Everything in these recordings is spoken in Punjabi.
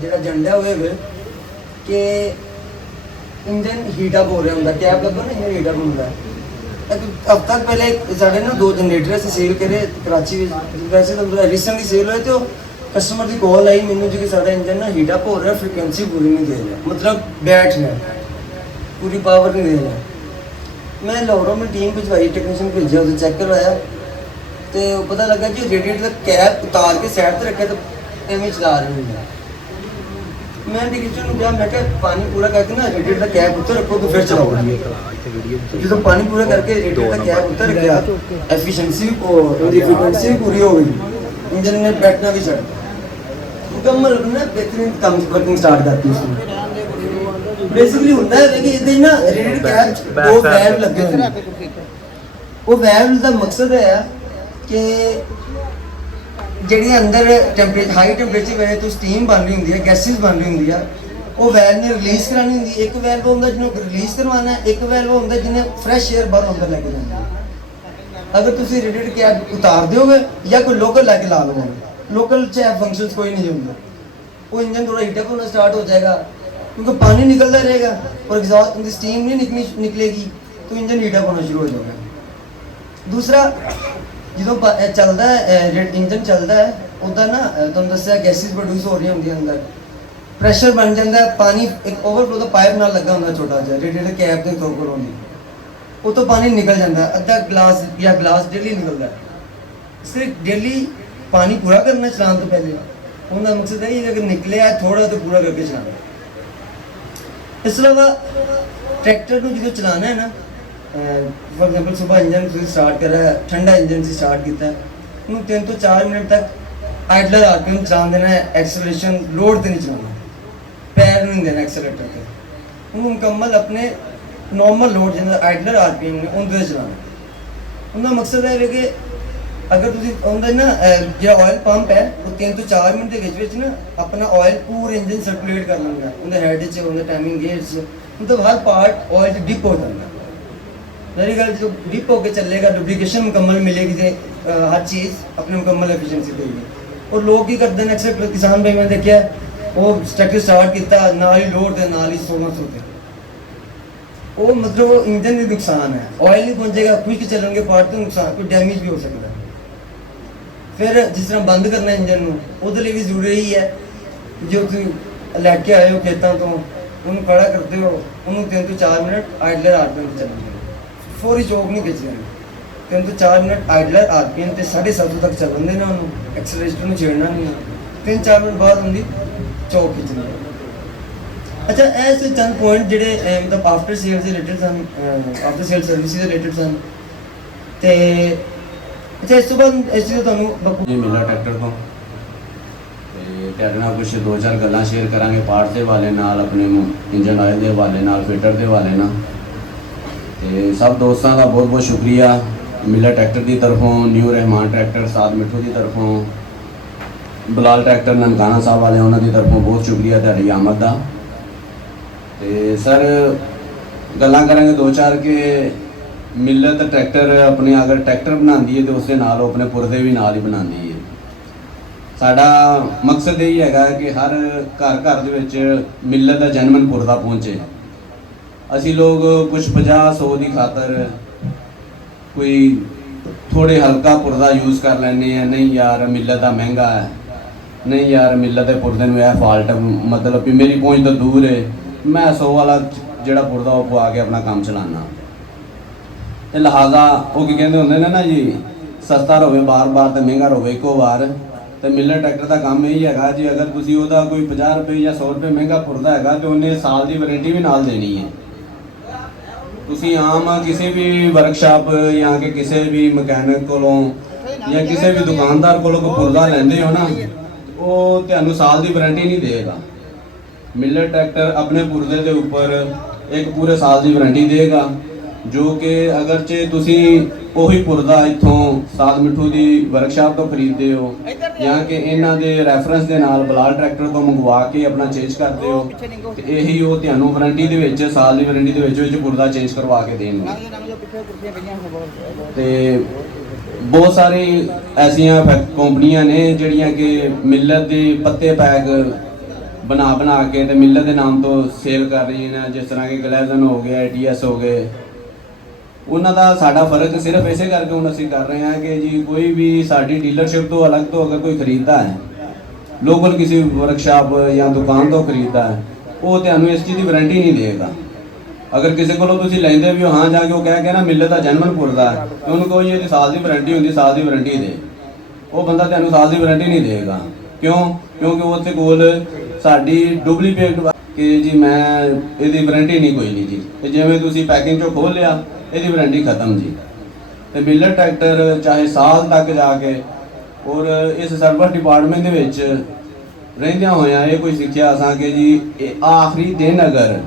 ਜਿਹੜਾ ਏਜੰਡਾ ਹੋਵੇ ਕਿ ਇੰਜਨ ਹੀਟ ਅਪ ਹੋ ਰਿਹਾ ਹੁੰਦਾ, ਕੈਬ ਲੱਗਾ ਨਾ ਇੰਜਨ ਹੀਟ ਅਪ ਹੁੰਦਾ। ਹਫ਼ਤਾ ਪਹਿਲੇ ਸਾਡੇ ਨਾ 2 ਜਨਰੇਟਰ ਅਸੀਂ ਸੇਲ ਕਰੇ ਕਰਾਚੀ ਵਿੱਚ, ਵੈਸੇ ਤਾਂ ਰੀਸੈਂਟਲੀ ਸੇਲ ਹੋਏ ਤੇ ਉਹ ਕਸਟਮਰ ਦੀ ਕਾਲ ਆਈ ਮੈਨੂੰ ਜੀ ਕਿ ਸਾਡਾ ਇੰਜਨ ਨਾ ਹੀਟ ਅਪ ਹੋ ਰਿਹਾ, ਫ੍ਰੀਕੁਐਂਸੀ ਪੂਰੀ ਨਹੀਂ ਦੇ ਰਿਹਾ, ਮਤਲਬ ਬੈਠ ਰਿਹਾ, ਪੂਰੀ ਪਾਵਰ ਨਹੀਂ ਦੇ ਰਿਹਾ। ਮੈਂ ਲਾਹੌਰੋਂ में टीम भिजवाई, टेक्नीशियन भेजा, उसे चेक करवाया तो पता लगा कि रेडिएटर का कैप उतार के साइड पर रखे तो एवं चला रहे हैं। मैं टेक्नीशियन को कहा, मैं क्या पानी पूरा करके ना रेडिएटर का कैप ऊपर रखो तो फिर चलाओ। जो पानी पूरा करके रेडिएटर का कैप ऊपर रखा, एफिशिएंसी फ्रीक्वेंसी भी पूरी हो गई, इंजन में बैठना भी चढ़ मुकम्मल ना बेहतरीन काम वर्किंग स्टार्ट करती है। बेसिकली ਹੁੰਦਾ ਹੈ ਕਿ ਇਹਦੇ ਨਾ ਰੇਡੀਏਟਰ ਕੈਪ 2 ਵੈਲਵ ਲੱਗੇ ਹੋਏ ਨੇ। ਉਹ ਵੈਲਵ ਦਾ ਮਕਸਦ ਹੈ ਕਿ ਜਿਹੜੀ ਅੰਦਰ ਟੈਂਪਰੇਚਰ ਹਾਈ ਟੈਂਪਰੇਚਰ ਵੇਲੇ ਤੋਂ ਸਟੀਮ ਬਣ ਰਹੀ ਹੁੰਦੀ ਹੈ, ਗੈਸਿਸ ਬਣ ਰਹੀ ਹੁੰਦੀ ਆ, ਉਹ ਵੈਲਵ ਨੇ ਰਿਲੀਜ਼ ਕਰਾਣੀ ਹੁੰਦੀ ਹੈ। ਇੱਕ ਵੈਲਵ ਹੁੰਦਾ ਜਿਹਨੂੰ ਰਿਲੀਜ਼ ਕਰਵਾਉਣਾ ਹੈ, ਇੱਕ ਵੈਲਵ ਹੁੰਦਾ ਜਿਹਨੇ ਫਰੈਸ਼ 에ਅਰ ਬਾਹਰ ਅੰਦਰ ਲੈ ਕੇ ਜਾਣਾ ਹੈ। ਅਗਰ ਤੁਸੀਂ ਰੇਡੀਏਟਰ ਕੈਪ ਉਤਾਰ ਦਿਓਗੇ ਜਾਂ ਕੋਈ ਲੋਕਲ ਲੈ ਕੇ ਲਾ ਲਓਗੇ, ਲੋਕਲ ਚ ਫੰਕਸ਼ਨਸ ਕੋਈ ਨਹੀਂ ਹੁੰਦਾ, वो इंजन थोड़ा हीटअप होना स्टार्ट हो जाएगा क्योंकि पानी निकलता रहेगा और एग्जॉस्ट की स्टीम नहीं निकलेगी तो इंजन हीटअप होना शुरू हो जाएगा। दूसरा जो चलता है इंजन चलता है उदा ना तुम दसिया गैसिस प्रोड्यूस हो रही होंगी, अंदर प्रेशर बन जाता है, पानी एक ओवरफ्लो का पाइप नाल लगा होंगे छोटा जिहा रेडिएटर कैप के थ्रू होंगी, वो तो पानी निकल जाता है, अद्धा गिलास या गिलास डेली निकलता है। सिर्फ डेली पानी पूरा करना चलाने तो पहले उनका मकसद है अगर निकले थोड़ा तो पूरा करके चलाना। इस अलावा ट्रैक्टर को जो चलाना है ना, फॉर एग्जांपल सुबह इंजन स्टार्ट करा है, ठंडा इंजन से स्टार्ट किया है, उन्होंने 3 तो 4 मिनट तक आइडलर आरपीएम चलान देना है, एक्सेलरेशन लोड तो नहीं चलाना, पैर नहीं देना एक्सेलेटर पर, उन्होंने मुकम्मल अपने नॉर्मल लोड जिन्हें आइडलर आरपीएम ने उनके चलाना। उनका मकसद है कि अगर तुम ना जो ऑयल पंप है वो 3 तो 4 मिनट के ना अपना ऑयल पूरे इंजन सर्कुलेट कर लेंगे, उन्हें हेड से उन्हें टाइमिंग गेयर से मतलब हर पार्ट ऑयल डिप हो जाएगा। मेरी गल जो डिप होकर चलेगा लुब्रिकेशन मुकम्मल मिलेगी तो हर चीज़ अपनी मुकम्मल एफिशिएंसी देगी। और लोग की करते हैं अक्सर किसान भाई मैंने देखा वो ट्रैक्टर स्टार्ट किया नाल ही लोड दे नाल ही 16 होते वो मतलब वो इंजन भी नुकसान है, ऑयल नहीं पहुँचेगा, खुश्क चलेंगे पार्ट तो नुकसान कोई डैमेज भी हो सकता है। फिर जिस तरह बंद करना इंजन वो भी जरूरी है, जो तुम लैके आए हो खेतों तो उन्होंने खड़ा करते हो उन्होंने 3 तो 4 मिनट आइडलर आरपीएम पर चलेंगे, फौरी चौक नहीं खिंच रहे, 3 तो 4 मिनट आइडलर आरपीएम पर 750 तक चलन देना, उन्होंने एक्सलरेटर में छेड़ना नहीं, 3-4 मिनट बाद उनकी चौक खिंचनी। अच्छा ऐसे चंद पॉइंट जोड़े मतलब आफ्टर सेल से रिलेटेड सन, आफ्टर सेल सर्विस से रिलेटेड सन। तो अच्छा इस तो बाद इस चीज़ तो जी मिला ट्रैक्टर तो तेरे कुछ 2-4 गल्लां शेयर करांगे पार्ट के हवाले नाल, अपने इंजन ऑयल के हवाले नाल, फिटर के हवाले नाल। ते सब दोस्तों का बहुत बहुत शुक्रिया मिला ट्रैक्टर की तरफों, न्यू रहमान ट्रैक्टर साद मिठू की तरफों, बलाल ट्रैक्टर ननकाना साहब वाले उन्होंने की तरफों बहुत शुक्रिया तेरी आमद का। तो सर गल्लां करेंगे 2-4 के मिलत ट्रैक्टर अपने अगर ट्रैक्टर बनाती है तो उसके नाल अपने पुरदे भी नाल ही बनाती है। साडा मकसद यही है कि हर घर घर दे विच मिलत का जैनवन पुरदा पहुँचे। असी लोग कुछ 50-100 की खातर कोई थोड़े हल्का पुरदा यूज़ कर लैने हैं, नहीं यार मिलत का महंगा है, नहीं यार मिलत के पुरदे में यह फॉल्ट मतलब कि मेरी पहुँच तो दूर है, मैं 100 वाला जोड़ा पुरदा वो पवा के अपना काम चलाना। तो लिहाजा वो की कहते होंगे ना जी सस्ता रहे बार बार तो महंगा रहे एको बार। तो मिलर ट्रैक्टर का काम यही है जी अगर तुसी ओदा कोई 50 रुपये या 100 रुपये महंगा पुरदा है तो उन्हें साल की वारंटी भी नाल देनी है। तुसी आम किसी भी वर्कशॉप या कि किसी भी मकैनिक कोलों या किसी भी दुकानदार कोलों कोई पुरदा लेंदे हो ना वो तुहानू साल की वारंटी नहीं देगा। मिलर ट्रैक्टर अपने पुरदे के ऊपर एक पूरे साल की वारंटी देगा, जो कि अगर चे तुसी ਉਹੀ पुरदा इत्थों साद मिठू की वर्कशॉप तो खरीदते हो या कि इन्हां दे रैफरेंस के नाल बलाल ट्रैक्टर तो मंगवा के अपना चेंज करते हो तो यही वो तुहानू वारंटी दे विच साल की वारंटी दे विच पुरदा चेंज करवा के देणगे। ते बहुत सारी ऐसिया कंपनियां ने जिहड़ियां कि मिलत दे पत्ते पैक ਬਣਾ ਕੇ ਤੇ ਮਿਲਤ ਦੇ ਨਾਮ ਤੋਂ ਸੇਲ ਕਰ ਰਹੀ ਨੇ, ਜਿਸ ਤਰ੍ਹਾਂ ਕਿ ਗਲੈਜ਼ਨ ਹੋ ਗਿਆ, ATS ਹੋ ਗਏ। ਉਹਨਾਂ ਦਾ ਸਾਡਾ ਫਰਕ ਸਿਰਫ ਇਸੇ ਕਰਕੇ ਹੁਣ ਅਸੀਂ ਕਰ ਰਹੇ ਹਾਂ ਕਿ ਜੀ ਕੋਈ ਵੀ ਸਾਡੀ ਡੀਲਰਸ਼ਿਪ ਤੋਂ ਅਲੱਗ ਤੋਂ ਅਗਰ ਕੋਈ ਖਰੀਦਦਾ ਹੈ, ਲੋਕਲ ਕਿਸੇ ਵਰਕਸ਼ਾਪ ਜਾਂ ਦੁਕਾਨ ਤੋਂ ਖਰੀਦਦਾ ਹੈ, ਉਹ ਤੁਹਾਨੂੰ ਇਸ ਚੀਜ਼ ਦੀ ਵਾਰੰਟੀ ਨਹੀਂ ਦੇਗਾ। ਅਗਰ ਕਿਸੇ ਕੋਲੋਂ ਤੁਸੀਂ ਲੈਂਦੇ ਵੀ ਹੋ, ਹਾਂ ਜਾ ਕੇ ਉਹ ਕਹਿ ਕੇ ਨਾ ਮਿਲਤ ਦਾ ਜੈਨੂਇਨ ਦਾ ਹੈ, ਤੇ ਉਹਨੂੰ ਕੋਈ ਇਹਦੀ ਸਾਲ ਦੀ ਵਾਰੰਟੀ ਹੁੰਦੀ, ਸਾਲ ਦੀ ਵਾਰੰਟੀ ਦੇ, ਉਹ ਬੰਦਾ ਤੁਹਾਨੂੰ ਸਾਲ ਦੀ ਵਾਰੰਟੀ ਨਹੀਂ ਦੇਗਾ। ਕਿਉਂ? ਕਿਉਂਕਿ ਉਹਦੇ ਕੋਲ ਸਾਡੀ ਡੁਪਲੀਕੇਟ ਕਿ ਜੀ ਮੈਂ ਇਹਦੀ ਵਾਰੰਟੀ ਨਹੀਂ ਕੋਈ ਨਹੀਂ ਜੀ, ਤੇ ਜਿਵੇਂ ਤੁਸੀਂ ਪੈਕਿੰਗ ਚੋਂ ਖੋਲ ਲਿਆ ਇਹਦੀ ਵਾਰੰਟੀ ਖਤਮ ਜੀ। ਤੇ ਮਿਲਟ ਟਰੈਕਟਰ ਚਾਹੇ ਸਾਲ ਤੱਕ ਜਾ ਕੇ, ਔਰ ਇਸ ਸਰਵਿਸ ਡਿਪਾਰਟਮੈਂਟ ਦੇ ਵਿੱਚ ਰਹਿੰਦਿਆਂ ਹੋਇਆਂ ਇਹ ਕੋਈ ਸਿੱਖਿਆ ਅਸਾਂ ਕਿ ਜੀ ਇਹ ਆਖਰੀ ਦਿਨ ਅਗਰ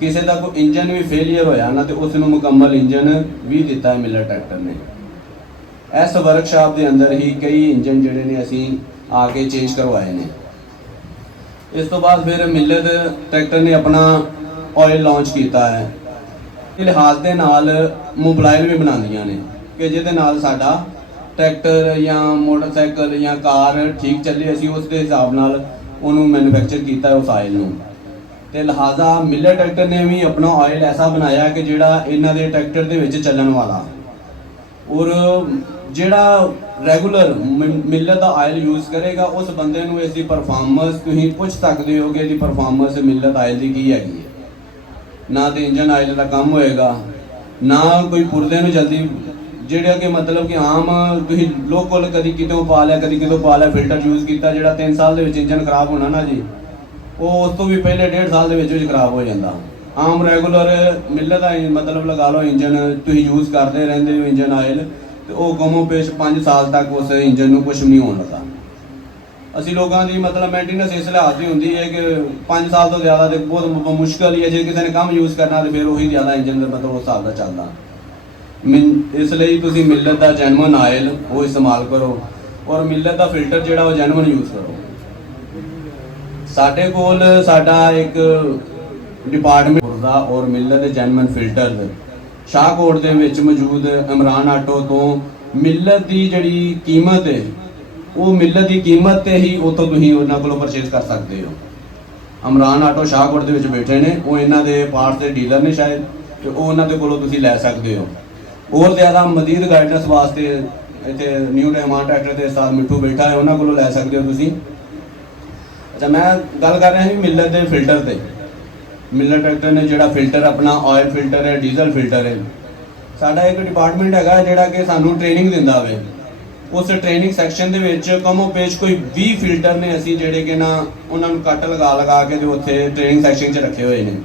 ਕਿਸੇ ਦਾ ਕੋਈ ਇੰਜਨ ਵੀ ਫੇਲੀਅਰ ਹੋਇਆ ਨਾ, ਤੇ ਉਸ ਨੂੰ ਮੁਕੰਮਲ ਇੰਜਨ ਵੀ ਦਿੱਤਾ ਹੈ ਮਿਲਟ ਟਰੈਕਟਰ ਨੇ। ਇਸ ਵਰਕਸ਼ਾਪ ਦੇ ਅੰਦਰ ਹੀ ਕਈ ਇੰਜਨ ਜਿਹੜੇ ਨੇ ਅਸੀਂ ਆ ਕੇ ਚੇਂਜ ਕਰਵਾਏ ਨੇ। ਇਸ ਤੋਂ ਬਾਅਦ ਫਿਰ ਮਿਲਟ ਟਰੈਕਟਰ ਨੇ ਆਪਣਾ ਆਇਲ ਲਾਂਚ ਕੀਤਾ ਹੈ। ਇਹ ਲਿਹਾਜ਼ ਦੇ ਨਾਲ ਮੋਬਾਈਲ ਵੀ ਬਣਾਉਂਦੀਆਂ ਨੇ ਕਿ ਜਿਹਦੇ ਨਾਲ ਸਾਡਾ ਟਰੈਕਟਰ ਜਾਂ ਮੋਟਰਸਾਈਕਲ ਜਾਂ ਕਾਰ ਠੀਕ ਚੱਲੇ, ਅਸੀਂ ਉਸ ਦੇ ਹਿਸਾਬ ਨਾਲ ਉਹਨੂੰ ਮੈਨੂਫੈਕਚਰ ਕੀਤਾ ਉਸ ਆਇਲ ਨੂੰ। ਤੇ ਲਿਹਾਜ਼ਾ ਮਿਲਟ ਟਰੈਕਟਰ ਨੇ ਵੀ ਆਪਣਾ ਆਇਲ ਐਸਾ ਬਣਾਇਆ ਕਿ ਜਿਹੜਾ ਇਹਨਾਂ ਦੇ ਟਰੈਕਟਰ ਦੇ ਵਿੱਚ ਚੱਲਣ ਵਾਲਾ, ਔਰ ਜਿਹੜਾ ਰੈਗੂਲਰ ਮਿਲਟ ਦਾ ਆਇਲ ਯੂਜ਼ ਕਰੇਗਾ ਉਸ ਬੰਦੇ ਨੂੰ ਇਸ ਦੀ ਪਰਫਾਰਮੈਂਸ ਤੁਸੀਂ ਪੁੱਛ ਸਕਦੇ ਹੋ ਕਿ ਇਹਦੀ ਪਰਫਾਰਮੈਂਸ ਮਿਲਟ ਆਇਲ ਦੀ ਕੀ ਹੈਗੀ ਹੈ। ਨਾ ਤੇ ਇੰਜਨ ਆਇਲ ਦਾ ਕੰਮ ਹੋਏਗਾ, ਨਾ ਕੋਈ ਪੁਰਦੇ ਨੂੰ ਜਲਦੀ, ਜਿਹੜਾ ਕਿ ਮਤਲਬ ਕਿ ਆਮ ਤੁਸੀਂ ਲੋਕਲ ਕਦੀ ਕਿਤੋਂ ਪਾ ਲਿਆ, ਕਦੀ ਕਿਤੋਂ ਪਾ ਲਿਆ, ਫਿਲਟਰ ਯੂਜ਼ ਕੀਤਾ, ਜਿਹੜਾ 3 ਸਾਲ ਦੇ ਵਿੱਚ ਇੰਜਨ ਖਰਾਬ ਹੋਣਾ ਨਾ ਜੀ, ਉਹ ਉਸ ਤੋਂ ਵੀ ਪਹਿਲੇ 1.5 ਸਾਲ ਦੇ ਵਿੱਚ ਖਰਾਬ ਹੋ ਜਾਂਦਾ। ਆਮ ਰੈਗੂਲਰ ਮਿਲਟ ਦਾ ਮਤਲਬ ਲਗਾ ਲਓ ਇੰਜਨ ਤੁਸੀਂ ਯੂਜ਼ ਕਰਦੇ ਰਹਿੰਦੇ ਹੋ ਇੰਜਨ ਆਇਲ, ਤੇ ਉਹ ਕਮੋ ਪੇਸ਼ 5 ਸਾਲ ਤੱਕ ਉਸ ਇੰਜਨ ਨੂੰ ਕੁਝ ਨਹੀਂ ਹੋਣ ਲੱਗਾ। ਅਸੀਂ ਲੋਕਾਂ ਦੀ ਮਤਲਬ ਮੇਨਟੇਨੈਂਸ ਇਸ ਲਿਹਾਜ਼ ਦੀ ਹੁੰਦੀ ਹੈ ਕਿ 5 ਸਾਲ ਤੋਂ ਜ਼ਿਆਦਾ ਤੇ ਬਹੁਤ ਮੁਸ਼ਕਲ ਹੀ ਹੈ। ਜੇ ਕਿਸੇ ਨੇ ਕੰਮ ਯੂਜ਼ ਕਰਨਾ ਤੇ ਫਿਰ ਉਹੀ ਜ਼ਿਆਦਾ ਇੰਜਨ ਦਾ ਮਤਲਬ ਉਸ ਹਿਸਾਬ ਦਾ ਚੱਲਦਾ। ਇਸ ਲਈ ਤੁਸੀਂ ਮਿਲਟ ਦਾ ਜੈਨੂਇਨ ਆਇਲ ਉਹ ਇਸਤੇਮਾਲ ਕਰੋ, ਔਰ ਮਿਲਟ ਦਾ ਫਿਲਟਰ ਜਿਹੜਾ ਉਹ ਜੈਨੂਇਨ ਯੂਜ਼ ਕਰੋ। ਸਾਡੇ ਕੋਲ ਸਾਡਾ ਇੱਕ ਡਿਪਾਰਟਮੈਂਟ ਦਾ ਔਰ ਮਿਲਟ ਦੇ ਜੈਨੂਇਨ ਫਿਲਟਰ ਸ਼ਾਹਕੋਟ ਦੇ ਵਿੱਚ ਮੌਜੂਦ ਇਮਰਾਨ ਆਟੋ ਤੋਂ ਮਿਲਟ ਦੀ ਜਿਹੜੀ ਕੀਮਤ ਹੈ, ਉਹ ਮਿਲਟ ਦੀ ਕੀਮਤ ਤੇ ਹੀ ਉਤੋਂ ਤੁਸੀਂ ਉਹਨਾਂ ਕੋਲੋਂ ਪਰਚੇਜ਼ ਕਰ ਸਕਦੇ ਹੋ। ਇਮਰਾਨ ਆਟੋ ਸ਼ਾਹਕੋਟ ਦੇ ਵਿੱਚ ਬੈਠੇ ਨੇ, ਉਹ ਇਹਨਾਂ ਦੇ ਪਾਰਟਸ ਦੇ ਡੀਲਰ ਨੇ ਸ਼ਾਇਦ, ਤੇ ਉਹ ਉਹਨਾਂ ਦੇ ਕੋਲੋਂ ਤੁਸੀਂ ਲੈ ਸਕਦੇ ਹੋ। ਹੋਰ ਜ਼ਿਆਦਾ ਮਜ਼ੀਦ ਗਾਈਡੈਂਸ ਵਾਸਤੇ ਇੱਥੇ ਨਿਊ ਰਹਿਮਾਨ ਟਰੈਕਟਰ ਦੇ ਉਸਤਾਦ ਮਿੱਠੂ ਬੈਠਾ ਹੈ, ਉਹਨਾਂ ਕੋਲੋਂ ਲੈ ਸਕਦੇ ਹੋ ਤੁਸੀਂ। ਅੱਛਾ, ਮੈਂ ਗੱਲ ਕਰ ਰਿਹਾ ਸੀ ਮਿਲਟ ਦੇ ਫਿਲਟਰ ਤੇ। ਮਿਲਟ ਟਰੈਕਟਰ ਨੇ ਜਿਹੜਾ ਫਿਲਟਰ ਆਪਣਾ ਆਇਲ ਫਿਲਟਰ ਹੈ, ਡੀਜ਼ਲ ਫਿਲਟਰ ਹੈ, ਸਾਡਾ ਇੱਕ ਡਿਪਾਰਟਮੈਂਟ ਹੈਗਾ ਜਿਹੜਾ ਕਿ ਸਾਨੂੰ ਟ੍ਰੇਨਿੰਗ ਦਿੰਦਾ ਹੋਵੇ। ਉਸ ਟ੍ਰੇਨਿੰਗ ਸੈਕਸ਼ਨ ਦੇ ਵਿੱਚ ਕਮੋ ਪੇਸ਼ ਕੋਈ 20 ਫਿਲਟਰ ਨੇ ਅਸੀਂ ਜਿਹੜੇ ਕਿ ਨਾ ਉਹਨਾਂ ਨੂੰ ਕੱਟ ਲਗਾ ਕੇ ਤੇ ਉੱਥੇ ਟ੍ਰੇਨਿੰਗ ਸੈਕਸ਼ਨ 'ਚ ਰੱਖੇ ਹੋਏ ਨੇ।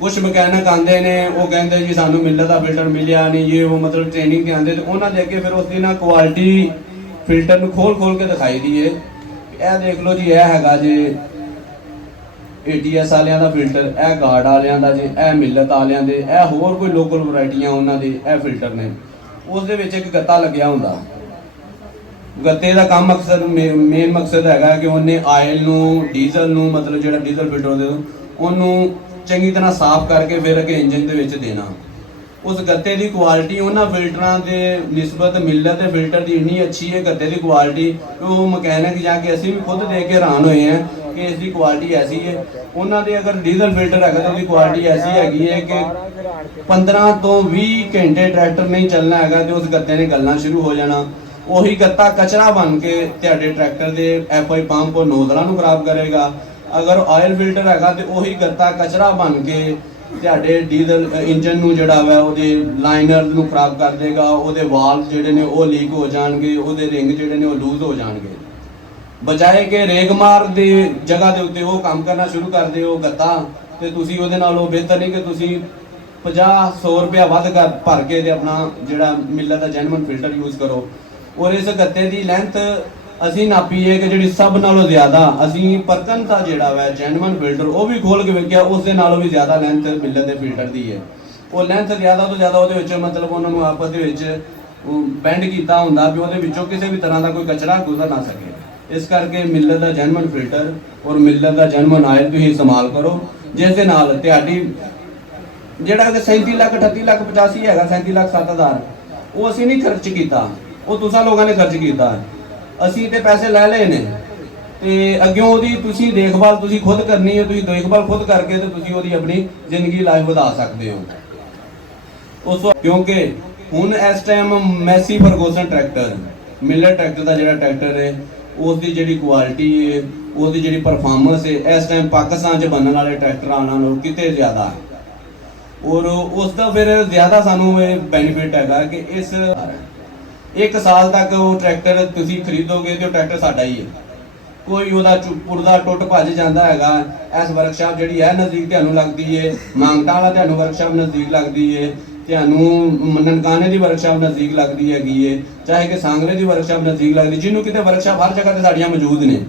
ਕੁਝ ਮਕੈਨਿਕ ਆਉਂਦੇ ਨੇ, ਉਹ ਕਹਿੰਦੇ ਜੀ ਸਾਨੂੰ ਮਿਲਟ ਦਾ ਫਿਲਟਰ ਮਿਲਿਆ ਨਹੀਂ, ਇਹ ਉਹ ਮਤਲਬ ਟ੍ਰੇਨਿੰਗ ਤੇ ਆਉਂਦੇ, ਤੇ ਉਹਨਾਂ ਦੇ ਅੱਗੇ ਫਿਰ ਉਸ ਦੀ ਨਾ ਕੁਆਲਿਟੀ ਫਿਲਟਰ ਨੂੰ ਖੋਲ ਕੇ ਦਿਖਾਈ ਦੀ ਹੈ। ਇਹ ਦੇਖ ਲਓ ਜੀ, ਇਹ ਹੈਗਾ ਜੀ ATS ਵਾਲਿਆਂ ਦਾ ਫਿਲਟਰ, ਇਹ ਗਾਰਡ ਵਾਲਿਆਂ ਦਾ ਜੀ, ਇਹ ਮਿਲਟ ਵਾਲਿਆਂ ਦੇ, ਇਹ ਹੋਰ ਕੋਈ ਲੋਕਲ ਵੈਰਾਈਟੀਆਂ ਉਹਨਾਂ ਦੇ ਇਹ ਫਿਲਟਰ ਨੇ। ਉਸ ਦੇ ਵਿੱਚ ਇੱਕ ਗੱਤਾ ਲੱਗਿਆ ਹੁੰਦਾ। ਗੱਤੇ ਦਾ ਕੰਮ ਅਕਸਰ ਮੇਨ ਮਕਸਦ ਹੈਗਾ ਕਿ ਉਹਨੇ ਆਇਲ ਨੂੰ, ਡੀਜ਼ਲ ਨੂੰ, ਮਤਲਬ ਜਿਹੜਾ ਡੀਜ਼ਲ ਫਿਲਟਰ ਉਹਦੇ ਉਹਨੂੰ ਚੰਗੀ ਤਰ੍ਹਾਂ ਸਾਫ਼ ਕਰਕੇ ਫਿਰ ਅੱਗੇ ਇੰਜਨ ਦੇ ਵਿੱਚ ਦੇਣਾ। ਉਸ ਗੱਤੇ ਦੀ ਕੁਆਲਿਟੀ ਉਹਨਾਂ ਫਿਲਟਰਾਂ ਦੇ ਨਿਸਬਤ ਮਿਲਟ ਦੇ ਫਿਲਟਰ ਦੀ ਇੰਨੀ ਅੱਛੀ ਹੈ ਗੱਤੇ ਦੀ ਕੁਆਲਿਟੀ, ਉਹ ਮਕੈਨਿਕ ਜਾ ਕੇ ਅਸੀਂ ਵੀ ਖੁਦ ਦੇਖ ਕੇ ਹੈਰਾਨ ਹੋਏ ਹਾਂ ਕਿ ਇਸ ਦੀ ਕੁਆਲਿਟੀ ਐਸੀ ਹੈ। ਉਹਨਾਂ ਦੇ ਅਗਰ ਡੀਜ਼ਲ ਫਿਲਟਰ ਹੈਗਾ ਤਾਂ ਉਹਦੀ ਕੁਆਲਿਟੀ ਐਸੀ ਹੈਗੀ ਹੈ ਕਿ 15 ਤੋਂ 20 ਘੰਟੇ ਟਰੈਕਟਰ ਨਹੀਂ ਚੱਲਣਾ ਹੈਗਾ ਤੇ ਉਸ ਗੱਤੇ ਨੇ ਗਲਣਾ ਸ਼ੁਰੂ ਹੋ ਜਾਣਾ। ਉਹੀ ਗੱਤਾ ਕਚਰਾ ਬਣ ਕੇ ਤੁਹਾਡੇ ਟਰੈਕਟਰ ਦੇ FI ਪੰਪ ਔਰ ਨੋਜ਼ਲਾਂ ਨੂੰ ਖਰਾਬ ਕਰੇਗਾ। ਅਗਰ ਆਇਲ ਫਿਲਟਰ ਹੈਗਾ ਤੇ ਉਹੀ ਗੱਤਾ ਕਚਰਾ ਬਣ ਕੇ ਤੁਹਾਡੇ ਡੀਜ਼ਲ ਇੰਜਨ ਨੂੰ ਜਿਹੜਾ ਵਾ ਉਹਦੇ ਲਾਈਨਰ ਨੂੰ ਖਰਾਬ ਕਰ ਦੇਗਾ, ਉਹਦੇ ਵਾਲਵ ਜਿਹੜੇ ਨੇ ਉਹ ਲੀਕ ਹੋ ਜਾਣਗੇ, ਉਹਦੇ ਰਿੰਗ ਜਿਹੜੇ ਨੇ ਉਹ ਲੂਜ਼ ਹੋ ਜਾਣਗੇ। ਬਜਾਏ ਕਿ ਰੇਗਮਾਰ ਦੀ ਜਗ੍ਹਾ ਦੇ ਉੱਤੇ ਉਹ ਕੰਮ ਕਰਨਾ ਸ਼ੁਰੂ ਕਰ ਦਿਓ ਗੱਤਾ, ਤੇ ਤੁਸੀਂ ਉਹਦੇ ਨਾਲੋਂ ਬਿਹਤਰ ਨਹੀਂ ਕਿ ਤੁਸੀਂ 50-100 ਰੁਪਇਆ ਵੱਧ ਭਰ ਕੇ ਤੇ ਆਪਣਾ ਜਿਹੜਾ ਮਿਲਟ ਦਾ ਜੈਨੂਇਨ ਫਿਲਟਰ ਯੂਜ਼ ਕਰੋ। ਔਰ ਇਸ ਗੱਤੇ ਦੀ ਲੈਂਥ ਅਸੀਂ ਨਾਪੀ ਹੈ ਕਿ ਜਿਹੜੀ ਸਭ ਨਾਲੋਂ ਜ਼ਿਆਦਾ ਅਸੀਂ ਪਰਕਨ ਦਾ ਜਿਹੜਾ ਵਾ ਜੈਨੂਇਨ ਫਿਲਟਰ ਉਹ ਵੀ ਖੋਲ ਕੇ ਵੇਖਿਆ, ਉਸ ਦੇ ਨਾਲੋਂ ਵੀ ਜ਼ਿਆਦਾ ਲੈਂਥ ਮਿਲਟ ਦੇ ਫਿਲਟਰ ਦੀ ਹੈ। ਉਹ ਲੈਂਥ ਜ਼ਿਆਦਾ ਤੋਂ ਜ਼ਿਆਦਾ ਉਹਦੇ ਵਿੱਚ ਮਤਲਬ ਉਹਨਾਂ ਨੂੰ ਆਪਸ ਦੇ ਵਿੱਚ ਬੈਂਡ ਕੀਤਾ ਹੁੰਦਾ ਵੀ ਉਹਦੇ ਵਿੱਚੋਂ ਕਿਸੇ ਵੀ ਤਰ੍ਹਾਂ ਦਾ ਕੋਈ ਕਚਰਾ ਗੁਜ਼ਰ ਨਾ ਸਕੇ। ਇਸ ਕਰਕੇ ਮਿਲਟ ਦਾ ਜੈਨੂਇਨ ਫਿਲਟਰ ਔਰ ਮਿਲਟ ਦਾ ਜੈਨੂਇਨ ਆਇਲ ਤੁਸੀਂ ਇਸਤੇਮਾਲ ਕਰੋ, ਜਿਸ ਦੇ ਨਾਲ ਤੁਹਾਡੀ ਜਿਹੜਾ ਕਿ 37 ਲੱਖ 38 ਲੱਖ 85 ਹੈਗਾ 37 ਲੱਖ 7,000 ਉਹ ਅਸੀਂ ਨਹੀਂ ਖਰਚ ਕੀਤਾ, ਉਹ ਤੁਸੀਂ ਲੋਕਾਂ ਨੇ ਖਰਚ ਕੀਤਾ। ਅਸੀਂ ਤੇ ਪੈਸੇ ਲੈ ਲਏ ਨੇ, ਤੇ ਅੱਗੇ ਉਹਦੀ ਤੁਸੀਂ ਦੇਖਭਾਲ ਤੁਸੀਂ ਖੁਦ ਕਰਨੀ ਹੈ, ਤੁਸੀਂ ਦੇਖਭਾਲ ਖੁਦ ਕਰਕੇ ਤੇ ਤੁਸੀਂ ਉਹਦੀ ਆਪਣੀ ਜ਼ਿੰਦਗੀ ਲਾਈਫ ਵਧਾ ਸਕਦੇ ਹੋ। ਕਿਉਂਕਿ ਹੁਣ ਇਸ time Massey Ferguson tractor, Miller tractor ਦਾ ਜਿਹੜਾ ਟਰੈਕਟਰ ਹੈ, ਉਸ ਦੀ ਜਿਹੜੀ ਕੁਆਲਿਟੀ ਹੈ, ਉਹਦੀ ਜਿਹੜੀ ਪਰਫਾਰਮੈਂਸ ਹੈ, ਇਸ ਟਾਈਮ ਪਾਕਿਸਤਾਨ 'ਚ ਬਣਨ ਵਾਲੇ ਟਰੈਕਟਰਾਂ ਨਾਲੋਂ ਕਿਤੇ ਜ਼ਿਆਦਾ ਹੈ। ਔਰ ਉਸ ਦਾ ਫਿਰ ਜ਼ਿਆਦਾ ਸਾਨੂੰ ਇਹ ਬੈਨੀਫਿਟ ਹੈਗਾ ਕਿ ਇਸ 1 ਸਾਲ ਤੱਕ ਉਹ ਟਰੈਕਟਰ ਤੁਸੀਂ ਖਰੀਦੋਗੇ ਤੇ ਉਹ ਟਰੈਕਟਰ ਸਾਡਾ ਹੀ ਹੈ। ਕੋਈ ਉਹਦਾ ਪੁਰਦਾ ਟੁੱਟ ਭੱਜ ਜਾਂਦਾ ਹੈਗਾ, ਇਸ ਵਰਕਸ਼ਾਪ ਜਿਹੜੀ ਹੈ ਨਜ਼ਦੀਕ ਤੁਹਾਨੂੰ ਲੱਗਦੀ ਹੈ, ਮੰਗਟਾ ਵਾਲਾ ਤੁਹਾਨੂੰ ਵਰਕਸ਼ਾਪ ਨਜ਼ਦੀਕ ਲੱਗਦੀ ਹੈ, ਤੁਹਾਨੂੰ ਨਨਕਾਣੇ ਦੀ ਵਰਕਸ਼ਾਪ ਨਜ਼ਦੀਕ ਲੱਗਦੀ ਹੈਗੀ ਹੈ, ਚਾਹੇ ਕਿ ਸਾਂਗਲੇ ਦੀ ਵਰਕਸ਼ਾਪ ਨਜ਼ਦੀਕ ਲੱਗਦੀ, ਜਿਹਨੂੰ ਕਿਤੇ ਵਰਕਸ਼ਾਪ ਹਰ ਜਗ੍ਹਾ ਤੇ ਸਾਡੀਆਂ ਮੌਜੂਦ ਨੇ।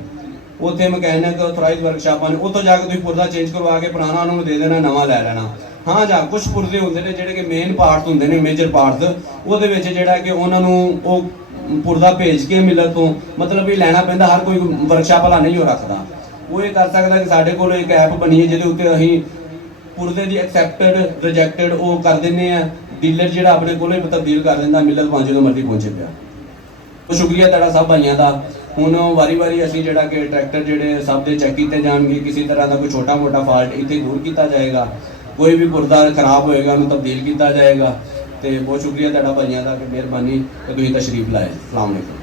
ਉੱਥੇ ਮਕੈਨਿਕ ਅਥੋਰਾਈਜ਼ ਵਰਕਸ਼ਾਪਾਂ ਨੇ, ਉੱਥੋਂ ਜਾ ਕੇ ਤੁਸੀਂ ਪੁਰਦਾ ਚੇਂਜ ਕਰਵਾ ਕੇ ਪੁਰਾਣਾ ਉਹਨਾਂ ਨੂੰ ਦੇ ਦੇਣਾ, ਨਵਾਂ ਲੈ ਲੈਣਾ। ਹਾਂ, ਜਾਂ ਕੁਝ ਪੁਰਦੇ ਹੁੰਦੇ ਨੇ ਜਿਹੜੇ ਕਿ ਮੇਨ ਪਾਰਟਸ ਹੁੰਦੇ ਨੇ, ਮੇਜਰ ਪਾਰਟਸ, ਉਹਦੇ ਵਿੱਚ ਜਿਹੜਾ ਕਿ ਉਹਨਾਂ ਨੂੰ ਉਹ ਪੁਰਦਾ ਭੇਜ ਕੇ ਮਿਲਰ ਤੋਂ ਮਤਲਬ ਇਹ ਲੈਣਾ ਪੈਂਦਾ। ਹਰ ਕੋਈ ਵਰਕਸ਼ਾਪ ਵਾਲਾ ਨਹੀਂ ਉਹ ਰੱਖਦਾ। ਉਹ ਇਹ ਕਰ ਸਕਦਾ ਕਿ ਸਾਡੇ ਕੋਲ ਇੱਕ ਐਪ ਬਣੀ ਹੈ ਜਿਹਦੇ ਉੱਤੇ ਅਸੀਂ ਪੁਰਦੇ ਦੀ ਐਕਸੈਪਟਡ ਰਿਜੈਕਟਡ ਉਹ ਕਰ ਦਿੰਦੇ ਆ, ਡੀਲਰ ਜਿਹੜਾ ਆਪਣੇ ਕੋਲੋਂ ਹੀ ਤਬਦੀਲ ਕਰ ਦਿੰਦਾ, ਮਿਲਰ ਤੋਂ ਜਦੋਂ ਮਰਜ਼ੀ ਪਹੁੰਚੇ ਪਿਆ। ਬਹੁਤ ਸ਼ੁਕਰੀਆ ਤੁਹਾਡਾ ਸਭ ਭਾਈਆਂ ਦਾ। ਹੁਣ ਵਾਰੀ ਅਸੀਂ ਜਿਹੜਾ ਕਿ ਟਰੈਕਟਰ ਜਿਹੜੇ ਸਭ ਦੇ ਚੈੱਕ ਕੀਤੇ ਜਾਣਗੇ, ਕਿਸੇ ਤਰ੍ਹਾਂ ਦਾ ਕੋਈ ਛੋਟਾ ਮੋਟਾ ਫਾਲਟ ਇੱਥੇ ਦੂਰ ਕੀਤਾ ਜਾਏਗਾ, ਕੋਈ ਵੀ ਪੁਰਦਾ ਖਰਾਬ ਹੋਏਗਾ ਉਹਨੂੰ ਤਬਦੀਲ ਕੀਤਾ ਜਾਏਗਾ। ਤੇ ਬਹੁਤ ਸ਼ੁਕਰੀਆ ਤੁਹਾਡਾ ਭਾਈਆਂ ਦਾ ਕਿ ਮਿਹਰਬਾਨੀ ਕਿ ਤੁਸੀਂ ਤਸ਼ਰੀਫ ਲਾਏ। ਅਸਲਾਮ ਵਾਲੇਕੁਮ।